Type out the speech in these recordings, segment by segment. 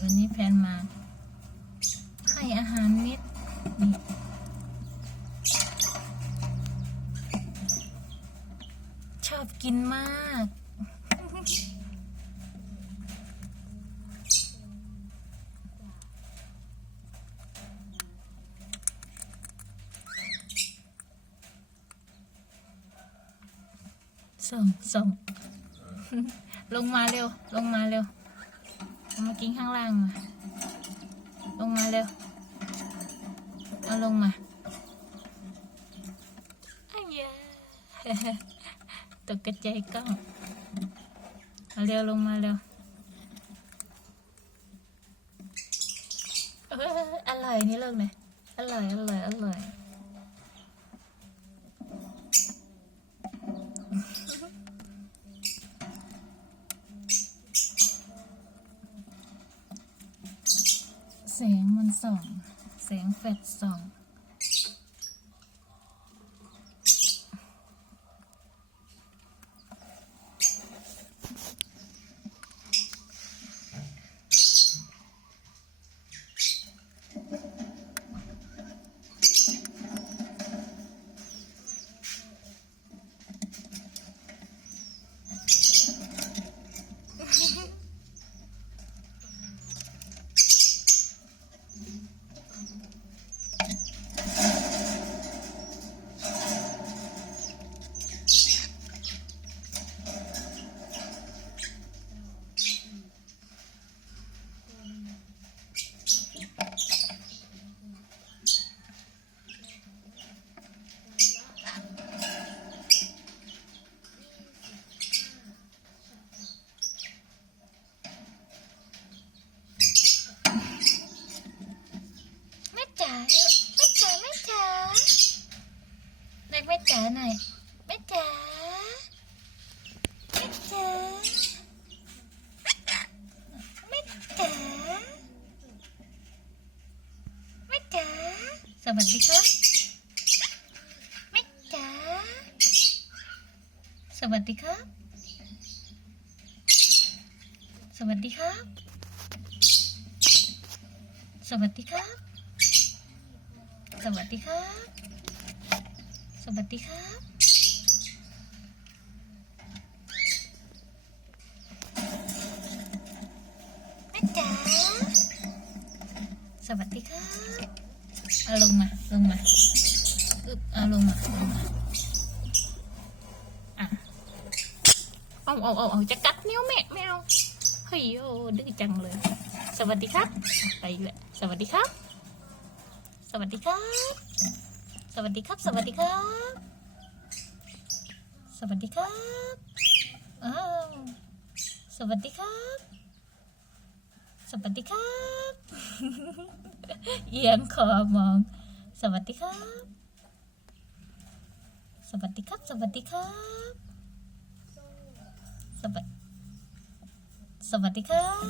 วันนี้แฟนมา ให้อาหารเม็ดนี่ชอบกินมากส่งส่งลงมาเร็ว ลงมาเร็ว ลงมากินข้างล่างมาลงมาเร็ว เอาลงมาอ้ายยาตกกระจายกล้องเอาเร็วลงมาเร็วเอออร่อยนี่เลิกเลยอร่อยอร่อยอร่อย แสงมันส่อง แสงแฟลชส่อง แม่จ๋าแม่จ๋าแม่จ๋าเรียก แม่จ๋าหน่อยแม่จ๋าแม่จ๋าแม่จ๋าแม่จ๋าสวัสดีครับแม่จ๋าสวัสดีครับ สวัสดีครับ สวัสดีครับ สวัสดีครับ สวัสดีครับแม่จ๋าสวัสดีครับเอาลงมาลงมาอึบเอาลงมาลงมาอะเอาเอาเอาเอาจะกัดนิ้วแม่ไม่เฮ้ยโอ้ดื้อจังเลย สวัสดีครับ ไปอีกแล้วสวัสดีครับ สวัสดีครับ สวัสดีครับ สวัสดีครับ สวัสดีครับอ้าวสวัสดีครับ สวัสดีครับ เอียงคอมอง สวัสดีครับ สวัสดีครับ สวัสดีครับ สวัสสวัสดีครับ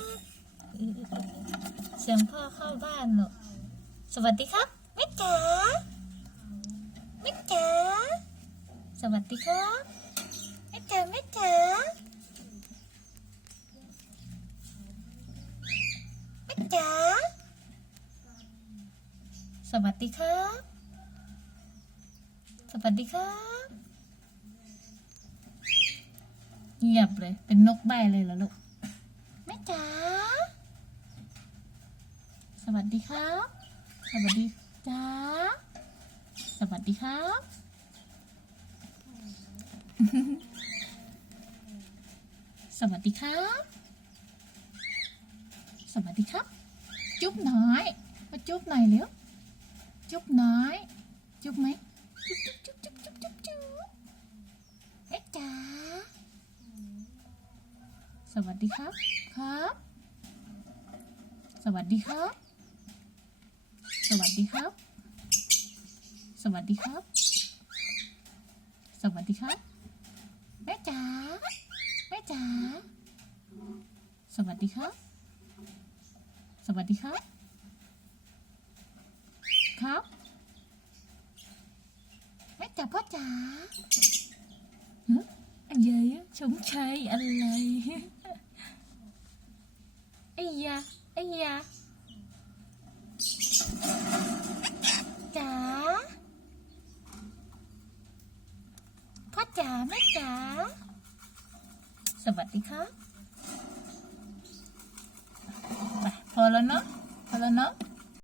เสียงพ่อเข้าบ้านหนูสวัสดีครับแม่จ๋า จ๋าสวัสดีครับแม่จ๋าแม่จ๋าแม่จ๋าสวัสดีครับสวัสดีครับเงียบเลย เป็นนกใบเลยเหรอลูกแม่จ๋าสวัสดีครับ สวัสดีจ้า สวัสดีครับ สวัสดีครับ สวัสดีครับ จุ๊บน้อยมาจุ๊บหน่อยเร็ว จุ๊บน้อย จุ๊บไหม จุ๊บจุ๊บจุ๊บจุ๊บจุ๊บจุ๊บเอ๊ะจ๋าสวัสดีครับ ครับ สวัสดีครับ สวัสดีครับ สวัสดีครับ สวัสดีครับ แม่จ๋า แม่จ๋า สวัสดีครับ สวัสดีครับ ครับ แม่จ๋าพ่อจ๋าอะไรอะสงชัยอะไรไอ้ยาไอ้ยาจ๋าพ่อ จ๋าแม่จ๋าสวัสดีครับไปพอแล้วเนาะพอแล้วเนาะ